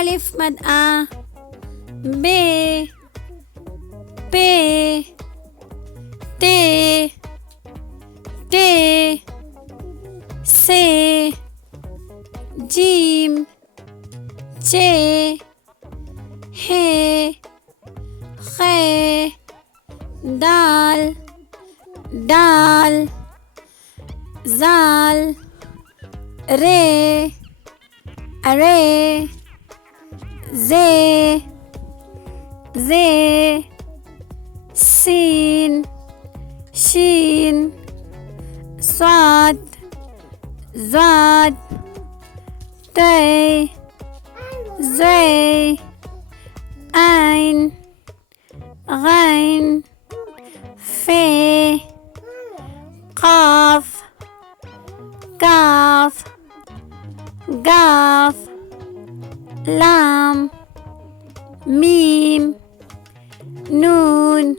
अलिफ मद आ बे पे ते टे से जीम चे हे खे दाल डाल जाल रे अरे जे सीन शीन स्वाद ज़ाद ते ज़े ऐन गैन फे क़ाफ काफ गाफ लाम मीम नून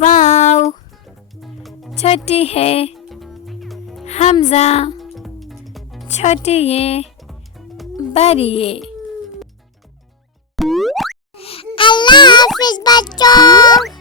वाव छोटी है हमज़ा छोटी ये बड़ी ये। अल्लाह हाफिज़ बच्चों।